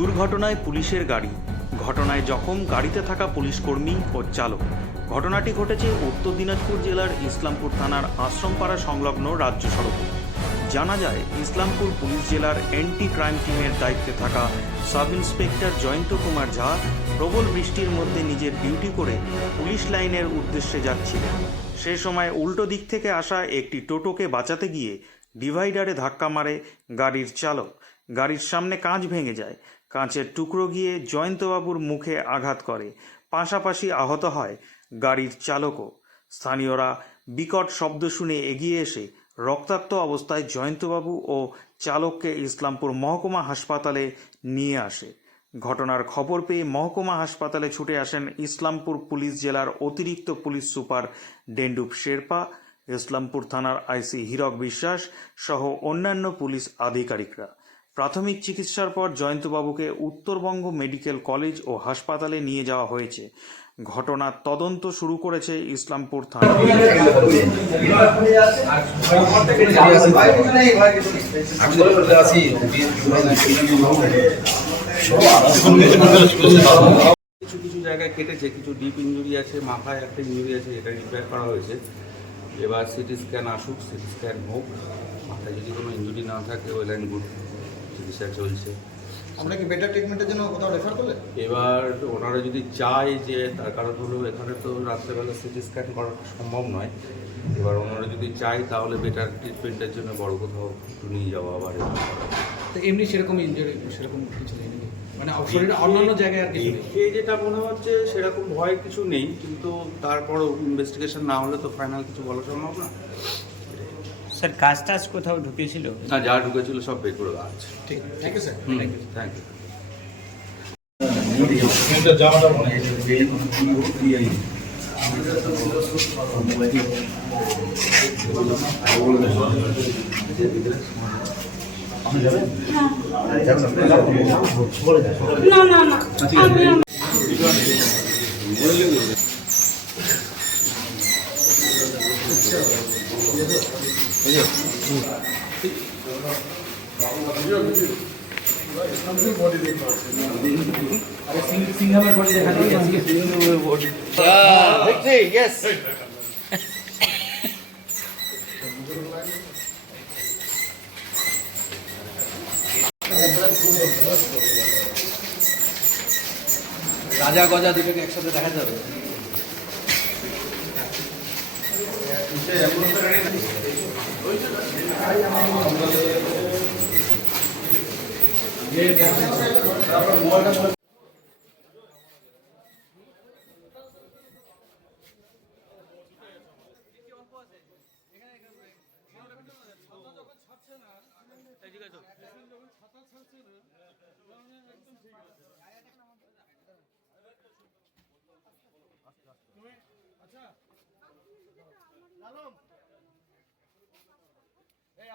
দুর্ঘটনায় পুলিশের গাড়ি। ঘটনায় জখম গাড়িতে থাকা পুলিশ কর্মী ও চালক। ঘটনাটি ঘটেছে উত্তর দিনাজপুর জেলার ইসলামপুর থানার আশ্রমপাড়া সংলগ্ন রাজ্য সড়কে। জানা যায়, ইসলামপুর পুলিশ জেলার অ্যান্টি ক্রাইম টিমের দায়িত্বে থাকা সাব ইন্সপেক্টর জয়ন্ত কুমার ঝা প্রবল বৃষ্টির মধ্যে নিজের ডিউটি করে পুলিশ লাইনের উদ্দেশ্যে যাচ্ছিলেন। সে সময় উল্টো দিক থেকে আসা একটি টোটোকে বাঁচাতে গিয়ে ডিভাইডারে ধাক্কা মারে গাড়ির চালক। গাড়ির সামনে কাঁচ ভেঙে যায়। কাঁচের টুকরো গিয়ে জয়ন্তবাবুর মুখে আঘাত করে। পাশাপাশি আহত হয় গাড়ির চালকও। স্থানীয়রা বিকট শব্দ শুনে এগিয়ে এসে রক্তাক্ত অবস্থায় জয়ন্তবাবু ও চালককে ইসলামপুর মহকুমা হাসপাতালে নিয়ে আসে। ঘটনার খবর পেয়ে মহকুমা হাসপাতালে ছুটে আসেন ইসলামপুর পুলিশ জেলার অতিরিক্ত পুলিশ সুপার ডেন্ডুপ শেরপা ইসলামপুর থানার আইসি হীরক বিশ্বাস সহ অন্যান্য পুলিশ আধিকারিকরা। প্রাথমিক চিকিৎসার পর জয়ন্তবাবুকে উত্তরবঙ্গ মেডিকেল কলেজ ও হাসপাতালে নিয়ে যাওয়া হয়েছে। ঘটনার তদন্ত শুরু করেছে ইসলামপুর থানা। কিছু কিছু জায়গায় কেটেছে কিছু ডিপ ইঞ্জুরি আছে মাথায় একটা ইঞ্জুরি আছে এটা রিপেয়ার করা হয়েছে এবার সিটি স্ক্যান আসুক সিটি স্ক্যান হোক, মাথায় যদি কোনো ইঞ্জুরি না থাকে ওয়েল লাইন গুড চিকিৎসা চলছে। আমরা কি বেটার ট্রিটমেন্টের জন্য কোথাও রেফার করলে? এবার ওনারা যদি চায় যে তার কারণ হলো এখানে তো রাত্রেবেলা সিটি স্ক্যান করা সম্ভব নয়। এবার ওনারা যদি চায় তাহলে বেটার ট্রিটমেন্টের জন্য বড় কোথাও একটু নিয়ে যাওয়া আবার তো এমনি সেরকম ইনজুরি সেরকম কিছু নেই? মানে শরীরে অন্যান্য জায়গায় আর কিছু দেখে যেটা মনে হচ্ছে সেরকম ভয় কিছু নেই কিন্তু তারপরও ইনভেস্টিগেশন না হলে তো ফাইনাল কিছু বলা সম্ভব না। স্যার কাজ টাজ কোথাও ঢুকেছিল না যা ঢুকেছিল সব বের করে দেওয়া আছে ঠিক thank you sir thank you না না না আমি সিংহামের বডি দেখা দিয়ে রাজা গজা দুটোকে একসাথে দেখা যাবে। ঠিক আছে যখন ছাতা ছাড়ছে না একদম ঠিক আছে?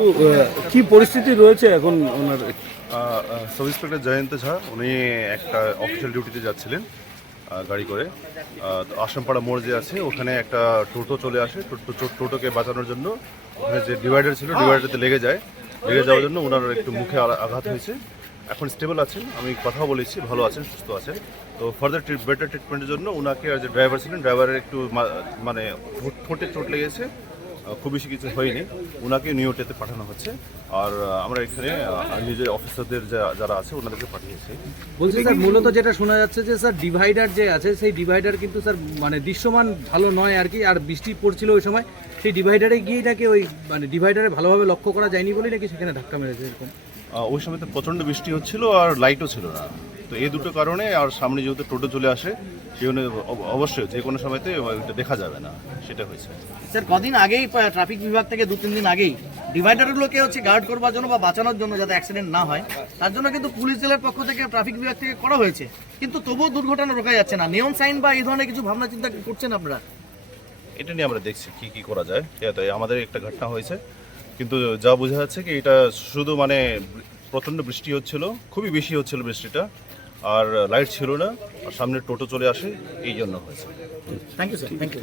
তো কি পরিস্থিতি রয়েছে এখন ওনার? সাব ইন্সপেক্টর জয়ন্ত ঝা, উনি একটা অফিসিয়াল ডিউটিতে যাচ্ছিলেন গাড়ি করে। তো আসামপাড়া মোড় যে আছে, ওখানে একটা টোটো চলে আসে। টোটোকে বাঁচানোর জন্য ওখানে যে ডিভাইডার ছিল ডিভাইডারতে লেগে যায়। লেগে যাওয়ার জন্য ওনার একটু মুখে আঘাত হয়েছে। এখন স্টেবল আছেন, আমি কথা বলেছি, ভালো আছেন, সুস্থ আছেন। তো ফার্দার বেটার ট্রিটমেন্টের জন্য ওনাকে আর যে ড্রাইভার ছিলেন ড্রাইভারের একটু মানে ঠোঁট- চোট লেগেছে। খুব বেশি কিছু হয়নি। ওনাকে নিউটেতে পাঠানো হচ্ছে। আর আমরা এখানে নিজের অফিসারদের যারা আছে ওনাদেরকে পাঠিয়েছি। বলছি স্যার, মূলত যেটা শোনা যাচ্ছে যে, স্যার ডিভাইডার যে আছে, সেই ডিভাইডার কিন্তু, স্যার মানে দৃশ্যমান ভালো নয় আর কি, আর বৃষ্টি পড়ছিল ওই সময়। সেই ডিভাইডারে গিয়েই নাকি ওই মানে ডিভাইডারে ভালোভাবে লক্ষ্য করা যায়নি বলেই নাকি সেখানে ধাক্কা মেরেছে এরকম? ওই সময় তো প্রচণ্ড বৃষ্টি হচ্ছিল আর লাইটও ছিল না। তো এই দুটো কারণে আর সামনে যেহেতু টোটো চলে আসে সেই জন্য অব- অবশ্যই যে কোনো সময়তে দেখা যাবে না সেটা হয়েছে। স্যার কদিন আগেই ট্রাফিক বিভাগ থেকে দু তিন দিন আগেই ডিভাইডারগুলোকে হচ্ছে গার্ড করবার জন্য বা বাঁচানোর জন্য যাতে অ্যাক্সিডেন্ট না হয় তার জন্য কিন্তু পুলিশ জেলার পক্ষ থেকে ট্রাফিক বিভাগ থেকে করা হয়েছে। কিন্তু তবুও দুর্ঘটনা রোকা যাচ্ছে না। নিয়ম সাইন বা এই ধরনের কিছু ভাবনা চিন্তা করছেন আপনারা? এটা নিয়ে আমরা দেখছি কি কি করা যায়। এতে আমাদের একটা ঘটনা হয়েছে। কিন্তু যা বোঝা যাচ্ছে কি এটা শুধু মানে প্রচণ্ড বৃষ্টি হচ্ছিল, খুবই বেশি হচ্ছিল বৃষ্টিটা, আর লাইট ছিল না, আর সামনে টোটো চলে আসে, এই জন্য হয়েছে। Thank you sir thank you